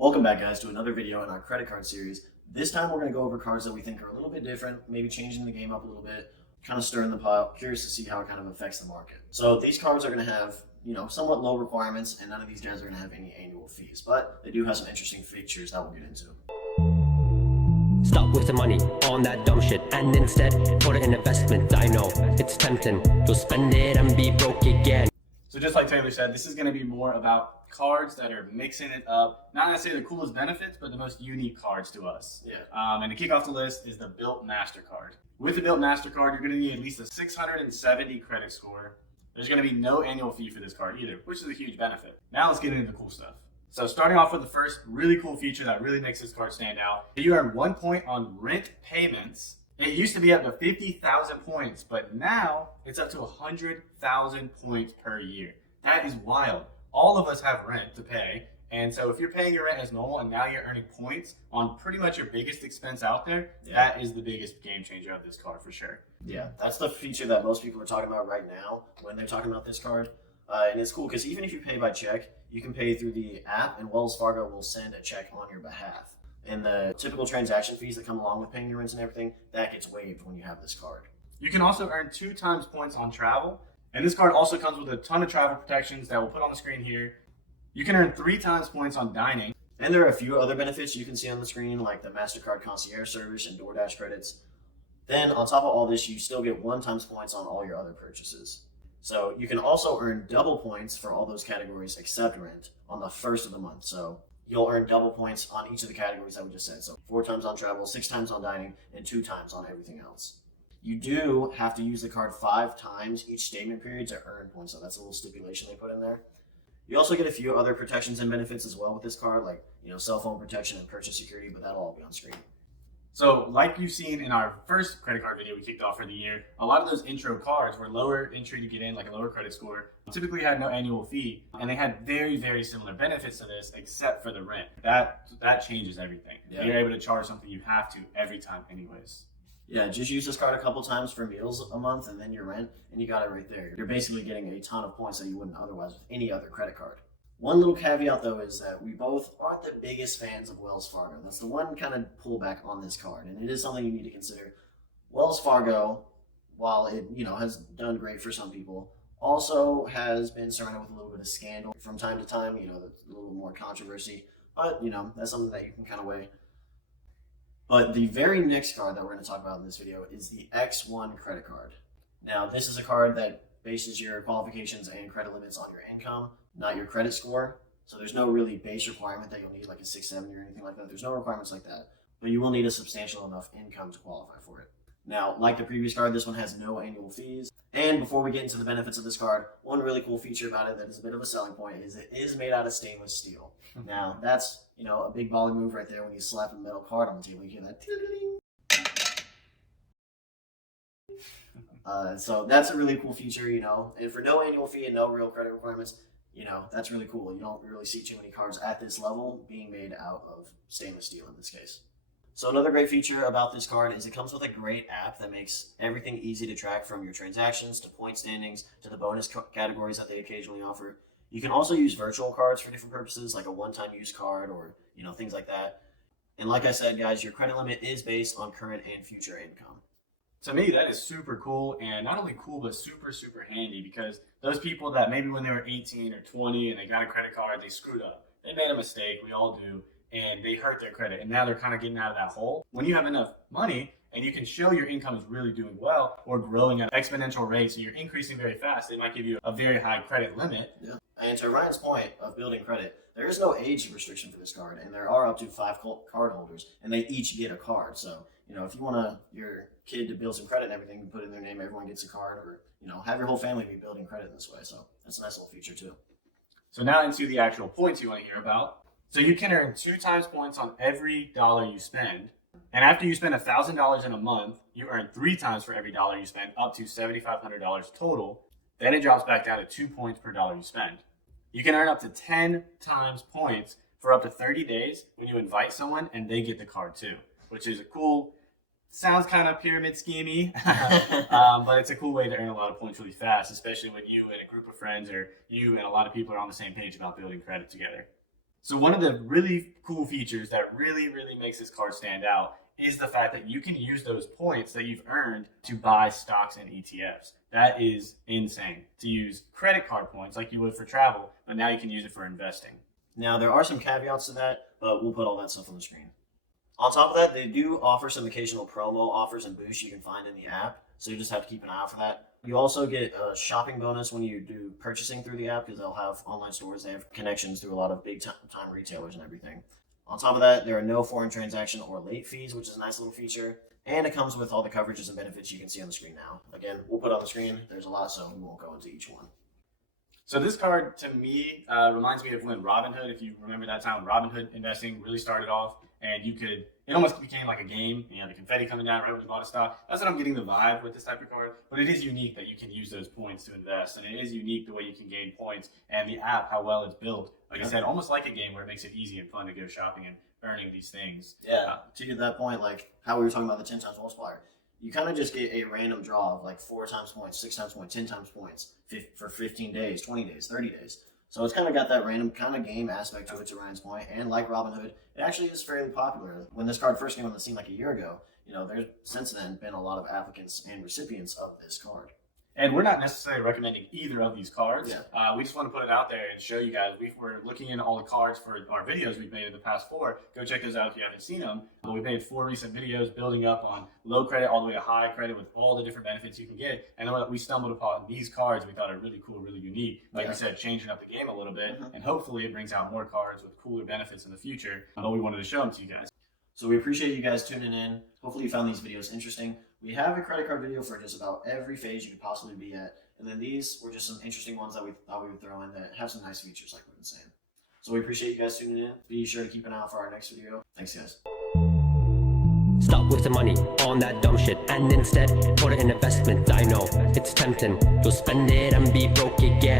Welcome back, guys, to another video in our credit card series. This time we're going to go over cards that we think are a little bit different, maybe changing the game up a little bit, kind of stirring the pot, curious to see how it kind of affects the market. So these cards are going to have, somewhat low requirements, and none of these guys are going to have any annual fees, but they do have some interesting features that we'll get into. Stop wasting money on that dumb shit and instead put it in investment. I know it's tempting, you'll spend it and be broke again. So just like Taylor said, this is going to be more about cards that are mixing it up. Not necessarily the coolest benefits, but the most unique cards to us. Yeah. And to kick off the list is the Built MasterCard. With the Built MasterCard, you're going to need at least a 670 credit score. There's going to be no annual fee for this card either, which is a huge benefit. Now let's get into the cool stuff. So starting off with the first really cool feature that really makes this card stand out, you earn 1 point on rent payments. It used to be up to 50,000 points, but now it's up to 100,000 points per year. That is wild. All of us have rent to pay, and so if you're paying your rent as normal and now you're earning points on pretty much your biggest expense out there, that is the biggest game changer of this card for sure. Yeah, that's the feature that most people are talking about right now when they're talking about this card. And it's cool because even if you pay by check, you can pay through the app, and Wells Fargo will send a check on your behalf. And the typical transaction fees that come along with paying your rent and everything, that gets waived when you have this card. You can also earn 2 times points on travel. And this card also comes with a ton of travel protections that we'll put on the screen here. You can earn 3 times points on dining. And there are a few other benefits you can see on the screen, like the MasterCard concierge service and DoorDash credits. Then on top of all this, you still get 1 times points on all your other purchases. So you can also earn double points for all those categories except rent on the first of the month. So you'll earn double points on each of the categories that we just said. So 4 times on travel, 6 times on dining, and 2 times on everything else. You do have to use the card 5 times each statement period to earn points. So that's a little stipulation they put in there. You also get a few other protections and benefits as well with this card, like cell phone protection and purchase security, but that'll all be on screen. So like you've seen in our first credit card video we kicked off for the year, a lot of those intro cards were lower entry to get in, like a lower credit score, typically had no annual fee, and they had very, very similar benefits to this except for the rent. That changes everything. Yeah. You're able to charge something you have to every time anyways. Yeah, just use this card a couple times for meals a month and then your rent, and you got it right there. You're basically getting a ton of points that you wouldn't otherwise with any other credit card. One little caveat, though, is that we both aren't the biggest fans of Wells Fargo. That's the one kind of pullback on this card, and it is something you need to consider. Wells Fargo, while it has done great for some people, also has been surrounded with a little bit of scandal from time to time. A little more controversy, but that's something that you can kind of weigh. But the very next card that we're going to talk about in this video is the X1 credit card. Now, this is a card that bases your qualifications and credit limits on your income, not your credit score. So there's no really base requirement that you'll need like a 670 or anything like that. There's no requirements like that, but you will need a substantial enough income to qualify for it. Now, like the previous card, this one has no annual fees. And before we get into the benefits of this card, one really cool feature about it that is a bit of a selling point is it is made out of stainless steel. Now, that's, a big baller move right there when you slap a metal card on the table. You hear that ting-a-ling. So that's a really cool feature, and for no annual fee and no real credit requirements, that's really cool. You don't really see too many cards at this level being made out of stainless steel in this case. So another great feature about this card is it comes with a great app that makes everything easy to track, from your transactions to point standings to the bonus categories that they occasionally offer. You can also use virtual cards for different purposes, like a one-time use card or things like that. And like I said, guys, your credit limit is based on current and future income. To me, that is super cool, and not only cool, but super, super handy, because those people that maybe when they were 18 or 20 and they got a credit card, they screwed up. They made a mistake, we all do, and they hurt their credit, and now they're kind of getting out of that hole. When you have enough money and you can show your income is really doing well or growing at an exponential rate, so you're increasing very fast, they might give you a very high credit limit. Yeah. And to Ryan's point of building credit, there is no age restriction for this card, and there are up to 5 card holders, and they each get a card. So, if you want your kid to build some credit and everything, put in their name, everyone gets a card, or, have your whole family be building credit this way. So that's a nice little feature too. So now into the actual points you want to hear about. So you can earn 2 times points on every dollar you spend. And after you spend $1,000 in a month, you earn 3 times for every dollar you spend, up to $7,500 total. Then it drops back down to 2 points per dollar you spend. You can earn up to 10 times points for up to 30 days when you invite someone and they get the card too, which is a cool, sounds kind of pyramid schemey, but it's a cool way to earn a lot of points really fast, especially when you and a group of friends or you and a lot of people are on the same page about building credit together. So one of the really cool features that really makes this card stand out is the fact that you can use those points that you've earned to buy stocks and ETFs. That is insane. To use credit card points like you would for travel, but now you can use it for investing. Now, there are some caveats to that, but we'll put all that stuff on the screen. On top of that, they do offer some occasional promo offers and boosts you can find in the app, so you just have to keep an eye out for that. You also get a shopping bonus when you do purchasing through the app because they'll have online stores. They have connections through a lot of big time retailers and everything. On top of that, there are no foreign transaction or late fees, which is a nice little feature. And it comes with all the coverages and benefits you can see on the screen now. Again, we'll put on the screen. There's a lot, so we won't go into each one. So this card, to me, reminds me of when Robinhood, if you remember that time, Robinhood investing really started off, and it almost became like a game. You know, the confetti coming down right when you bought a stock. That's what I'm getting the vibe with this type of card. But it is unique that you can use those points to invest, and it is unique the way you can gain points, and the app, how well it's built. Like I said, almost like a game where it makes it easy and fun to go shopping and earning these things. Yeah, to that point, like how we were talking about the 10 times multiplier, you kind of just get a random draw of like 4 times points, 6 times points, 10 times points for 15 days, 20 days, 30 days. So it's kind of got that random kind of game aspect to it, to Ryan's point. And like Robinhood, it actually is fairly popular. When this card first came on the scene like a year ago, there's since then been a lot of applicants and recipients of this card. And we're not necessarily recommending either of these cards. Yeah. We just want to put it out there and show you guys. We're looking into all the cards for our videos we've made in the past 4. Go check those out if you haven't seen them. But we've made 4 recent videos building up on low credit all the way to high credit with all the different benefits you can get. And then we stumbled upon these cards we thought are really cool, really unique. Like you said, changing up the game a little bit. And hopefully it brings out more cards with cooler benefits in the future. But we wanted to show them to you guys. So we appreciate you guys tuning in. Hopefully you found these videos interesting. We have a credit card video for just about every phase you could possibly be at. And then these were just some interesting ones that we thought we would throw in that have some nice features like we've been saying. So we appreciate you guys tuning in. Be sure to keep an eye out for our next video. Thanks, guys. Stop wasting money on that dumb shit and instead put it in investment. I know it's tempting. You'll spend it and be broke again.